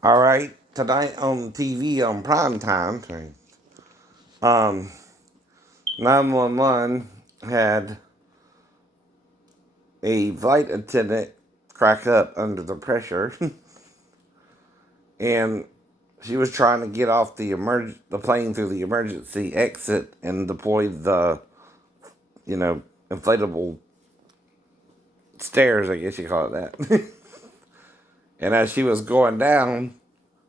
All right, tonight on TV on prime time, um, 911 had a flight attendant crack up under the pressure, and she was trying to get off the plane through the emergency exit and deploy the inflatable stairs, I guess you call it that. And as she was going down,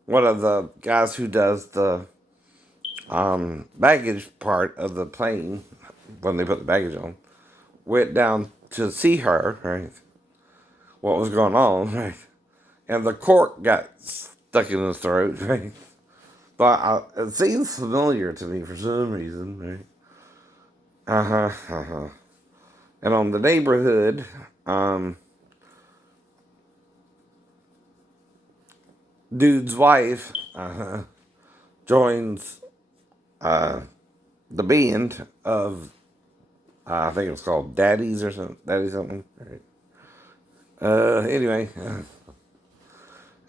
one of the guys who does the baggage part of the plane when they put the baggage on went down to see her, right? What was going on, right? And the cork got stuck in his throat, right? But it seems familiar to me for some reason, right? And on the neighborhood, dude's wife, joins the band of, I think it was called Daddies or something, Daddy something, right? Anyway,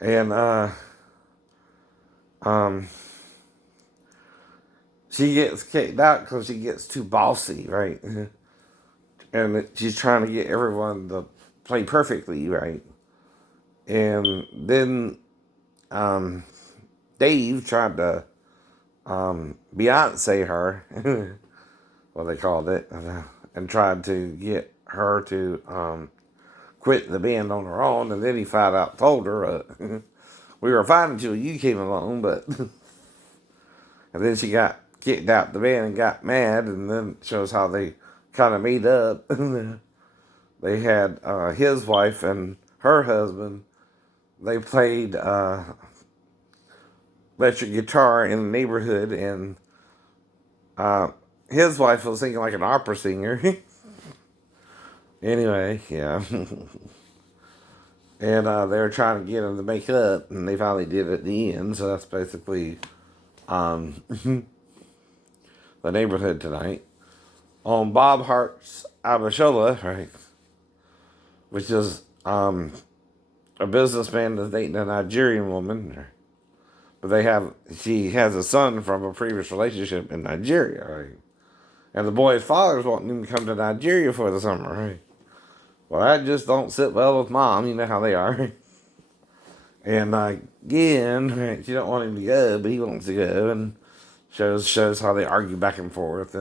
and um, she gets kicked out because she gets too bossy, right? And she's trying to get everyone to play perfectly, right? And then um, Dave tried to Beyonce her, what they called it, and tried to get her to quit the band on her own. And then he flat out told her, "We were fine until you came along," but and then she got kicked out the band and got mad, and then it shows how they kind of made up. They had his wife and her husband. They played electric guitar in the neighborhood, and uh, his wife was singing like an opera singer. Anyway, yeah. And they were trying to get him to make up, and they finally did at the end. So that's basically um, the neighborhood tonight. On Bob Hart's Abishola, right, which is a businessman that's dating a Nigerian woman, but she has a son from a previous relationship in Nigeria, right? And the boy's father's wanting him to come to Nigeria for the summer, right? Well, that just don't sit well with mom. You know how they are. And again, right, she don't want him to go, but he wants to go, and shows how they argue back and forth,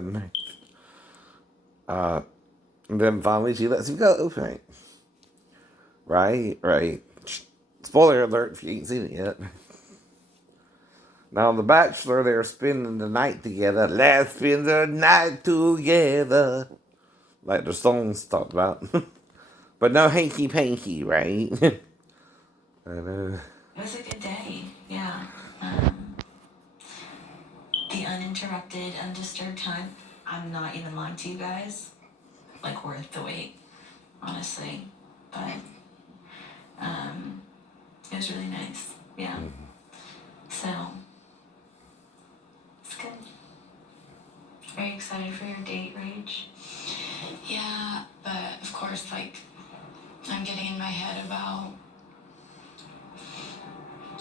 uh, and then finally she lets him go. Right. Spoiler alert if you ain't seen it yet. Now, on The Bachelor, they're spending the night together. Let's spend the night together. Like the songs talked about. But no hanky panky, right? It was a good day, yeah. The uninterrupted, undisturbed time. I'm not even lying to you guys. Like, worth the wait, honestly. But it was really nice, yeah. So, it's good. Are you excited for your date, Rage? Yeah, but of course, like, I'm getting in my head about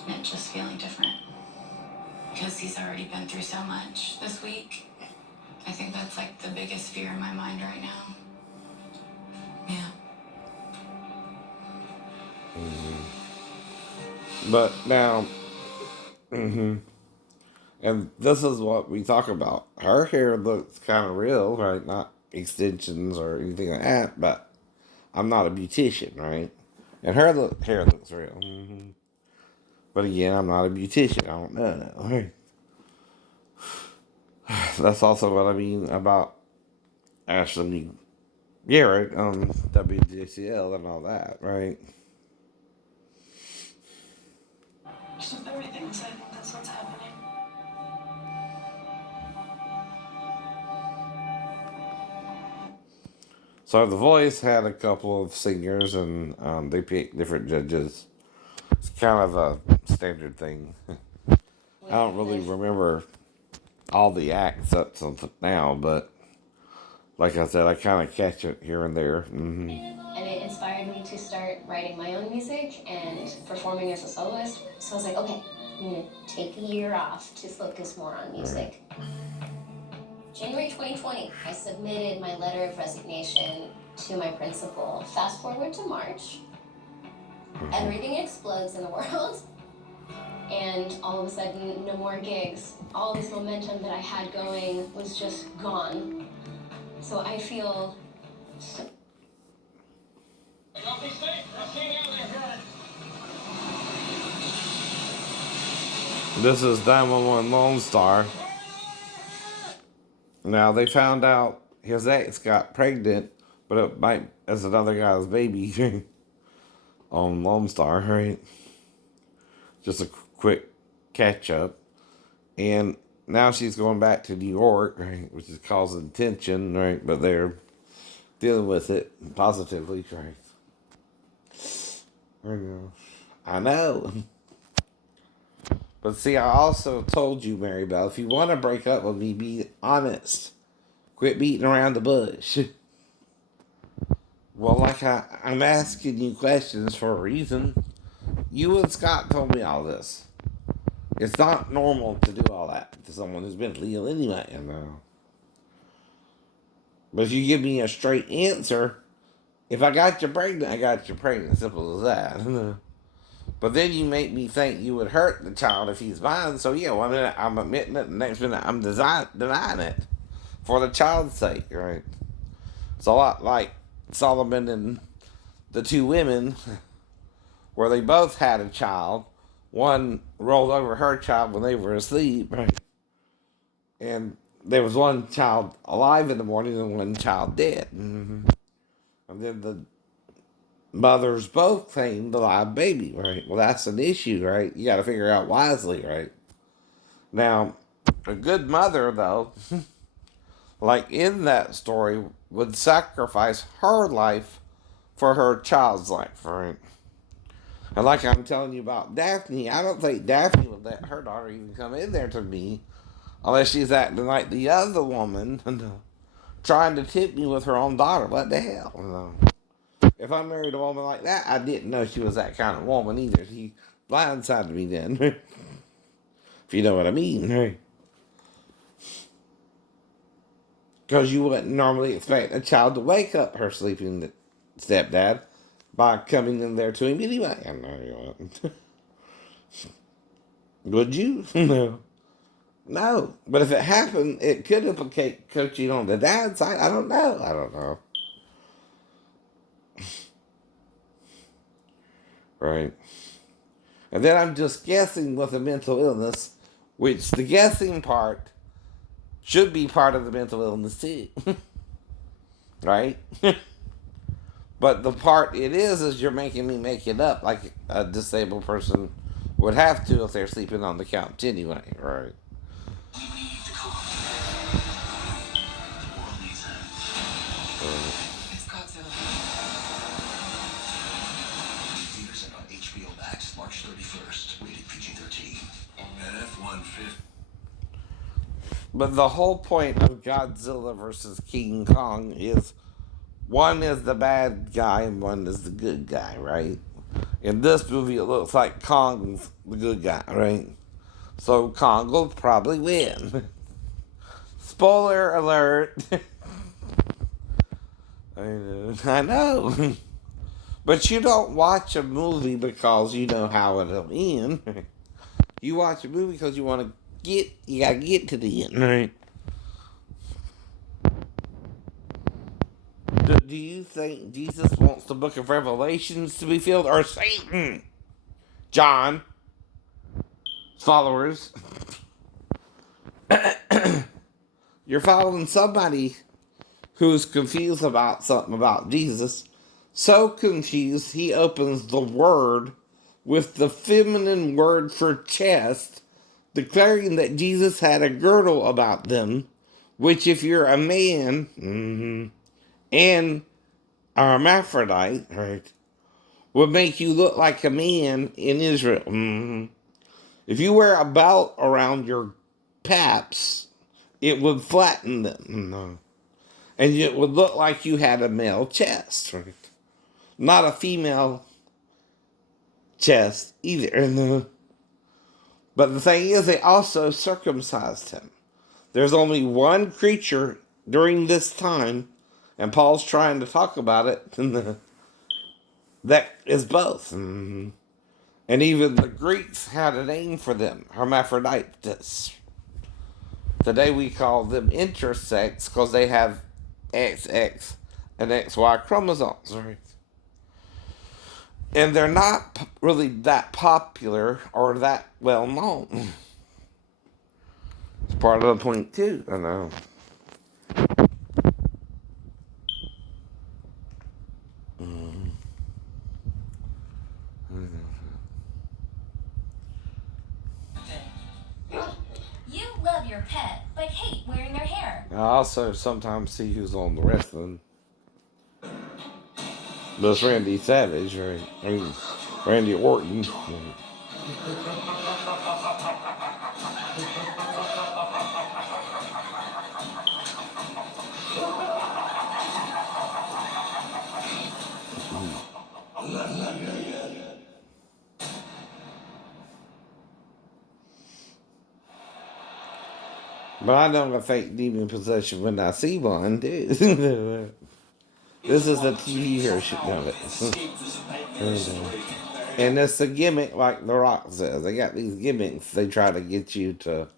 it just feeling different. Because he's already been through so much this week. I think that's like the biggest fear in my mind right now. Yeah. But now, and this is what we talk about. Her hair looks kind of real, right? Not extensions or anything like that, but I'm not a beautician, right? And hair looks real. But again, I'm not a beautician. I don't know. Right? That's also what I mean about Ashley Garrett on WJCL and all that, right? Just with everything, so I think that's what's happening. So The Voice had a couple of singers, and they picked different judges. It's kind of a standard thing. I don't really remember all the acts up to now, but like I said, I kind of catch it here and there. And it inspired inspired me to start writing my own music and performing as a soloist. So I was like, okay, I'm gonna take a year off to focus more on music. January 2020, I submitted my letter of resignation to my principal. Fast forward to March, everything explodes in the world, and all of a sudden, no more gigs. All this momentum that I had going was just gone. So I feel. Y'all be safe. I'll see you out there. This is 911 Lone Star. Now, they found out his ex got pregnant, but it might as another guy's baby on Lone Star, right? Just a quick catch up. And now she's going back to New York, right? Which is causing tension, right? But they're dealing with it positively, right? I know. But see, I also told you, Mary Bell, if you want to break up with me, be honest. Quit beating around the bush. Well, like I'm asking you questions for a reason. You and Scott told me all this. It's not normal to do all that to someone who's been legal anyway. But if you give me a straight answer, if I got you pregnant, I got you pregnant. Simple as that. But then you make me think you would hurt the child if he's mine. So yeah, one minute I'm admitting it, the next minute I'm denying it for the child's sake, right? It's a lot like Solomon and the two women, where they both had a child. One rolled over her child when they were asleep, right? And there was one child alive in the morning and one child dead. And then the mothers both claimed the live baby, right? Well, that's an issue, right? You got to figure out wisely, right? Now, a good mother, though, like in that story, would sacrifice her life for her child's life, right? And like I'm telling you about Daphne, I don't think Daphne would let her daughter even come in there to me unless she's acting like the other woman trying to tip me with her own daughter. What the hell? If I married a woman like that, I didn't know she was that kind of woman either. She blindsided me then. If you know what I mean, right? Because you wouldn't normally expect a child to wake up her sleeping stepdad by coming in there to him anyway. I know you wouldn't. Would you? No. No. But if it happened, it could implicate coaching on the dad's side. I don't know. Right. And then I'm just guessing with a mental illness, which the guessing part should be part of the mental illness too. Right? But the part it is you're making me make it up like a disabled person would have to if they're sleeping on the couch anyway, right? It's Godzilla. Theaters on HBO Max, March 31st. Rated PG-13. F-150. But the whole point of Godzilla versus King Kong is one is the bad guy and one is the good guy, right? In this movie, it looks like Kong's the good guy, right? So Kong will probably win. Spoiler alert. I know. But you don't watch a movie because you know how it'll end. You watch a movie because you gotta get to the end, right? Do you think Jesus wants the book of Revelations to be filled, or Satan? John, followers, you're following somebody who's confused about something about Jesus. So confused, he opens the word with the feminine word for chest, declaring that Jesus had a girdle about them, which if you're a man, and a hermaphrodite, right, would make you look like a man in Israel. If you wear a belt around your paps, it would flatten them. And it would look like you had a male chest, right? not a female chest either. But the thing is, they also circumcised him. There's only one creature during this time, and Paul's trying to talk about it, that is both. And even the Greeks had a name for them, hermaphroditus. Today we call them intersex because they have XX and XY chromosomes, right? And they're not really that popular or that well known. It's part of the point too, I know. You love your pet, but hate wearing their hair. I also sometimes see who's on the wrestling. That's Randy Savage, right? I mean, Randy Orton. But I know a fake demon possession when I see one, dude. This is a TV version of it. And it's a gimmick, like The Rock says. They got these gimmicks they try to get you to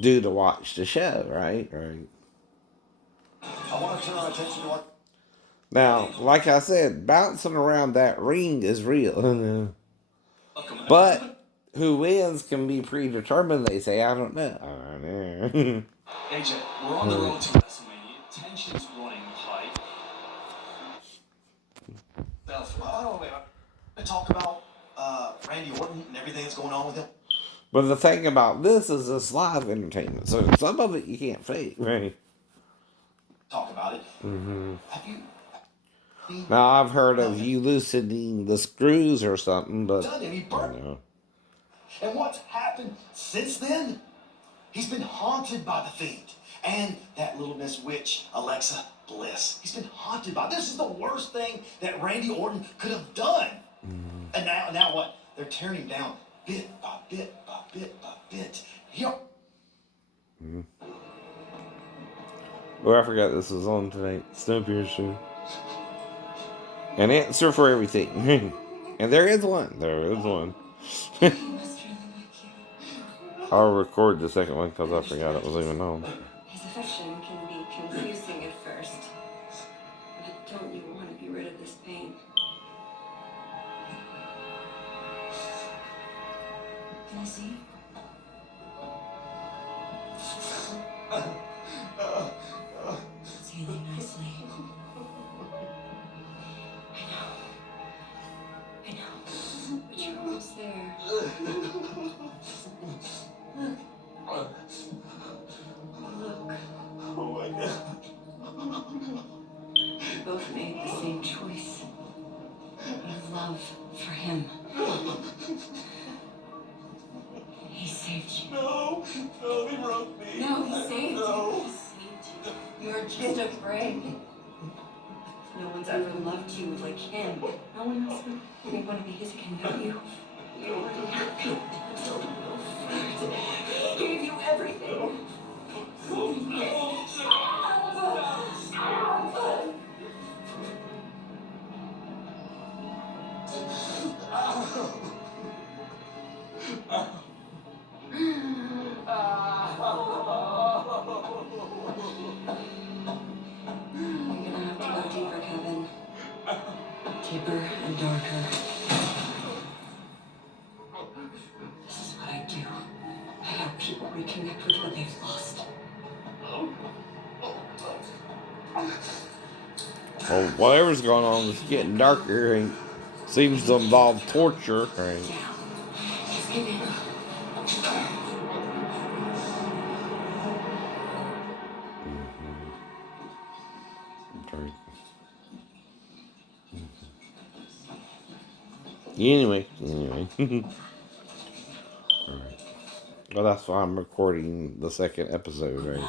do to watch the show, right? Right. I want to turn our attention to what. Now, like I said, bouncing around that ring is real. But who wins can be predetermined, they say. I don't know. AJ, we're on the road to WrestleMania. Tension's running high. I don't know. I talk about Randy Orton and everything that's going on with him. But the thing about this is it's live entertainment. So some of it you can't fake, right? Talk about it. Have you Now, I've heard of you loosening the screws or something, but done any you burn? know. And what's happened since then? He's been haunted by the Fiend and that little Miss Witch, Alexa Bliss. He's been haunted by. This is the worst thing that Randy Orton could have done. And now what? They're tearing him down bit by bit by bit by bit. Oh, I forgot this was on tonight. Snowpiercer. An answer for everything. And there is one. There is one. I'll record the second one because I forgot it was even on. His affection can be confusing at first. But don't you want to be rid of this pain? Can I see? Breathing nicely. I know. But you're almost there. Look. Oh my God. We both made the same choice. Of love for him. He saved you. No, he broke me. No, he saved No. you. He saved you. You're just afraid. No one's ever loved you like him. No one else would want to be his again, don't you? You already have him. He gave you everything. You're gonna have to go deeper, Kevin. Deeper and darker. This is what I do. I help people reconnect with what they've lost. Well, whatever's going on is getting darker and seems to involve torture. Right? Just give in. Anyway. Alright. Well, that's why I'm recording the second episode, right?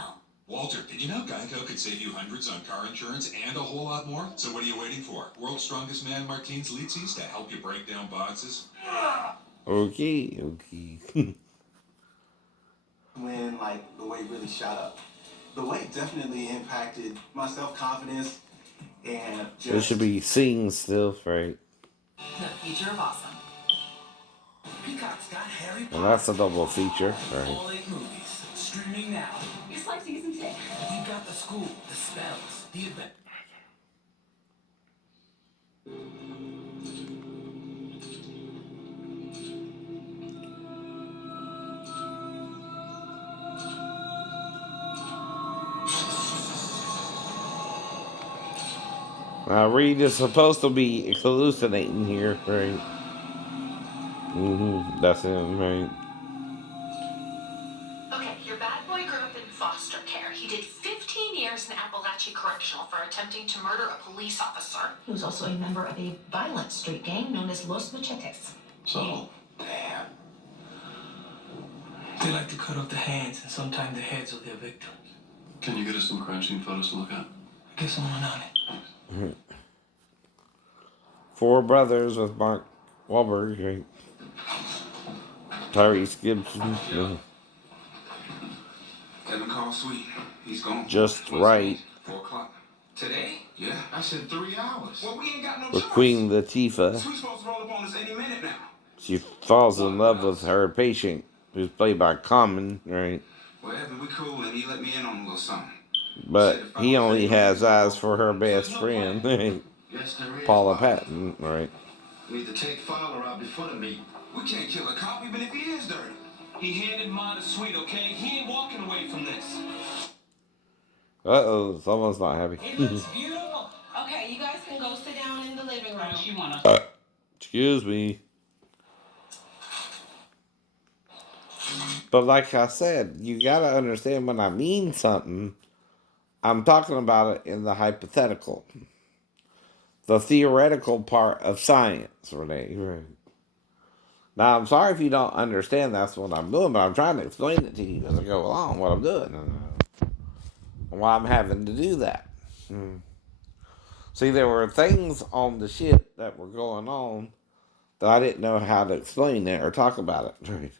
Walter, did you know Geico could save you hundreds on car insurance and a whole lot more? So what are you waiting for? World's strongest man, Martins Litzis, to help you break down boxes? Okay. When, like, the weight really shot up. The weight definitely impacted my self-confidence and It should be sing still, right? The future of awesome. Peacock's got Harry And Potter. that's a double feature, right? All 8 movies. Streaming now. It's like season 6. We've got the school, the spells, the event. Now, Reed is supposed to be hallucinating here, right? That's him, right? Okay, your bad boy grew up in foster care. He did 15 years in Appalachia Correctional for attempting to murder a police officer. He was also a member of a violent street gang known as Los Machetes. So, damn. They like to cut off the hands and sometimes the heads of their victims. Can you get us some crime scene photos to look at? I guess someone on it. 4 brothers with Mark Wahlberg, right? Tyrese Gibson. Kevin called Sweet. He's gone. Just right. 4 o'clock. Today? Yeah, I said 3 hours. Well, we ain't got no With choice. Queen Latifah. Sweet's supposed to roll up on us any minute now. She falls in love with her patient, who's played by Common, right? Well, Evan, we cool, and he let me in on a little something. But he only has eyes for her best friend, Yes, there is. Paula Patton, right? We need to take Fowler out before the meet. We can't kill a cop even if he is dirty. He handed mine to Sweet, okay? He ain't walking away from this. Uh-oh, someone's not happy. It looks beautiful. Okay, you guys can go sit down in the living room. She wanna. Excuse me. But like I said, you gotta understand when I mean something, I'm talking about it in the hypothetical. The theoretical part of science, Renee. Right. Now, I'm sorry if you don't understand that's what I'm doing, but I'm trying to explain it to you as I go along, what I'm doing. And why I'm having to do that. See, there were things on the ship that were going on that I didn't know how to explain it or talk about it. Right.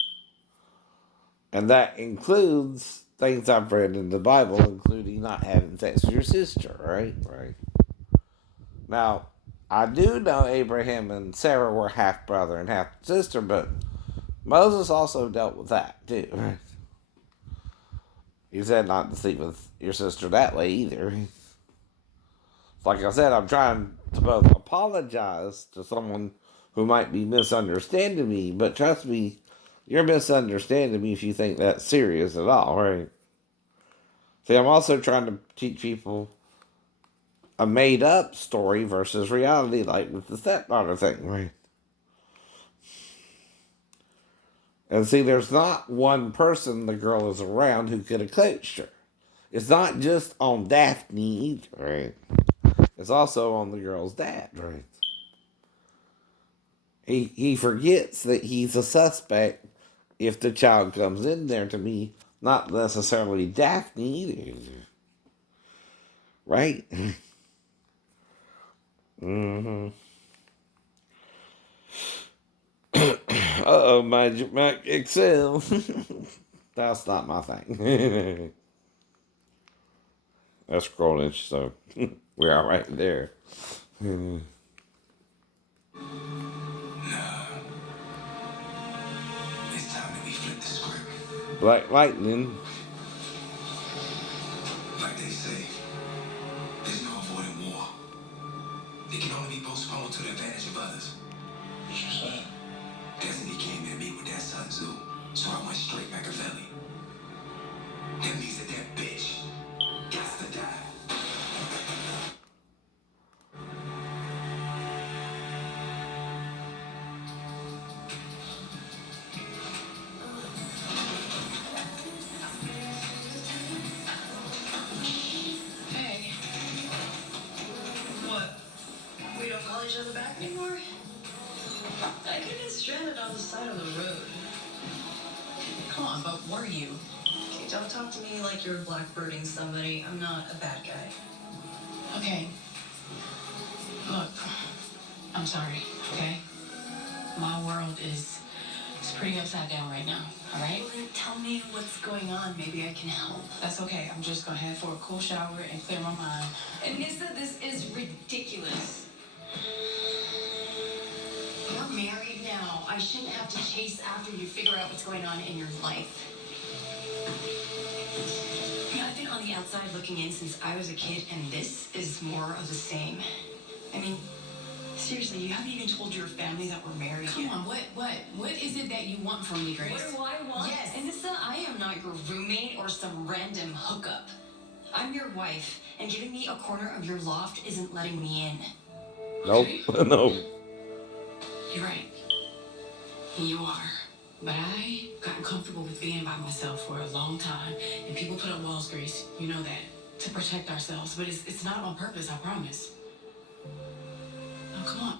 And that includes things I've read in the Bible, including not having sex with your sister, right? Right. Now, I do know Abraham and Sarah were half brother and half sister, but Moses also dealt with that too. Right? He said not to sleep with your sister that way either. Like I said, I'm trying to both apologize to someone who might be misunderstanding me, but trust me, you're misunderstanding me if you think that's serious at all, right? See, I'm also trying to teach people a made-up story versus reality, like with the stepdaughter thing, right? And see, there's not one person the girl is around who could have coached her. It's not just on Daphne either, right? It's also on the girl's dad, right? He forgets that he's a suspect if the child comes in there to me, not necessarily Daphne either. Right? Uh-oh, my Excel. That's not my thing. That's scrolling, so we are right there. It's time that we flip the script. Black Lightning. Like they say, there's no avoiding war. It can only be postponed to the advantage of others. What you saying? Destiny came to meet with that Sun Tzu, so I went straight Machiavelli. That means that bitch got to die. Hey. What? We don't call each other back anymore? I get stranded on the side of the road. Come on, but were you? Don't talk to me like you're blackbirding somebody. I'm not a bad guy. Okay. Look, I'm sorry, okay? My world is pretty upside down right now, all right? Well, then tell me what's going on. Maybe I can help. That's okay. I'm just gonna head for a cool shower and clear my mind. And Nissa, this is ridiculous. You're married now. I shouldn't have to chase after you, figure out what's going on in your life. Yeah, I've been on the outside looking in since I was a kid, and this is more of the same. I mean, seriously, you haven't even told your family that we're married Come yet. on, what is it that you want from me, Grace? What do I want? Yes. And Nissa, I am not your roommate or some random hookup. I'm your wife, and giving me a corner of your loft isn't letting me in. Nope. No. You're right. You are. But I got comfortable with being by myself for a long time, and people put up walls, Grace. You know that. To protect ourselves, but it's not on purpose, I promise. Oh, come on.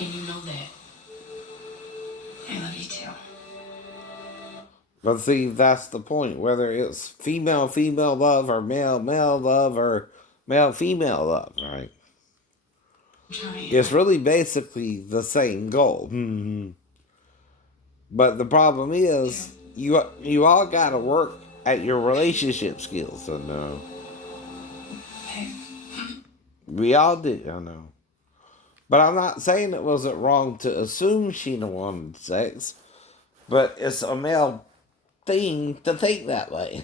And you know that. I love you too. But see, that's the point. Whether it's female love or male love or male female love, right? I'm trying. It's really basically the same goal. But the problem is, you all gotta work at your relationship skills. I know. We all do. I know. But I'm not saying it wasn't wrong to assume Sheena wanted sex. But it's a male thing to think that way.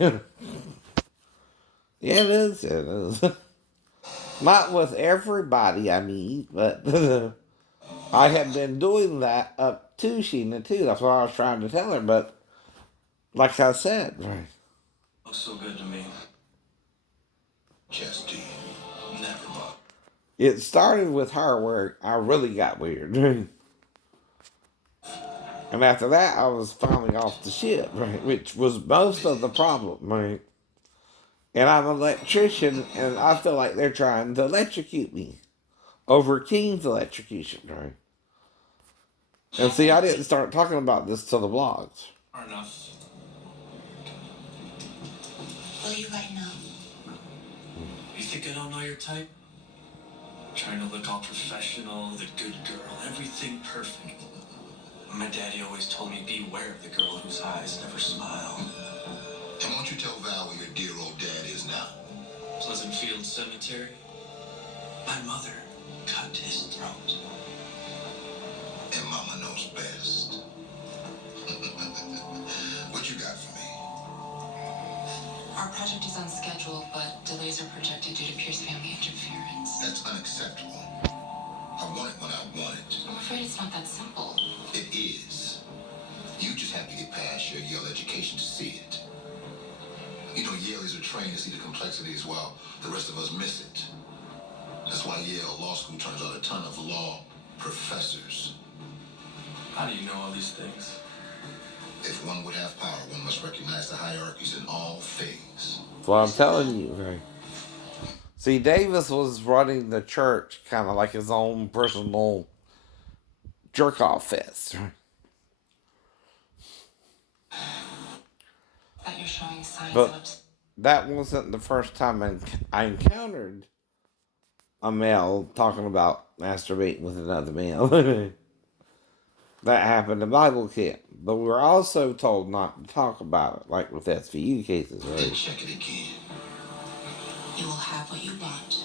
Yeah, it is. It is. Not with everybody I meet, but I have been doing that up to Sheena too. That's what I was trying to tell her. But like I said, right. Looks so good to me. Chesty. Never mind. It started with her where I really got weird. And after that, I was finally off the ship, right? Which was most of the problem, right? And I'm an electrician, and I feel like they're trying to electrocute me over King's electrocution, right? And see, I didn't start talking about this till the vlogs. Far enough. Will you let know? You think I don't know your type? Trying to look all professional, the good girl, everything perfect. My daddy always told me beware of the girl whose eyes never smile. And won't you tell Val where your dear old dad is now? Pleasant Field Cemetery. My mother cut his throat. And Mama knows best. What you got for me? Our project is on schedule, but delays are projected due to Pierce family interference. That's unacceptable. I want it when I want it. I'm afraid it's not that simple. It is. You just have to get past your Yale education to see it. You know, Yaleys are trained to see the complexities while the rest of us miss it. That's why Yale Law School turns out a ton of law professors. How do you know all these things? If one would have power, one must recognize the hierarchies in all things. That's what I'm telling you, right? See, Davis was running the church kind of like his own personal jerk-off fest, right? That you're showing signs But of that wasn't the first time I encountered a male talking about masturbating with another male. That happened in Bible camp. But we were also told not to talk about it, like with SVU cases, Then right? check it again. you will have what you want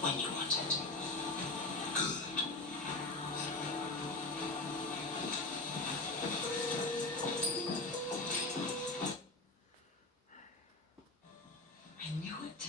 when you want it. Good. I knew it.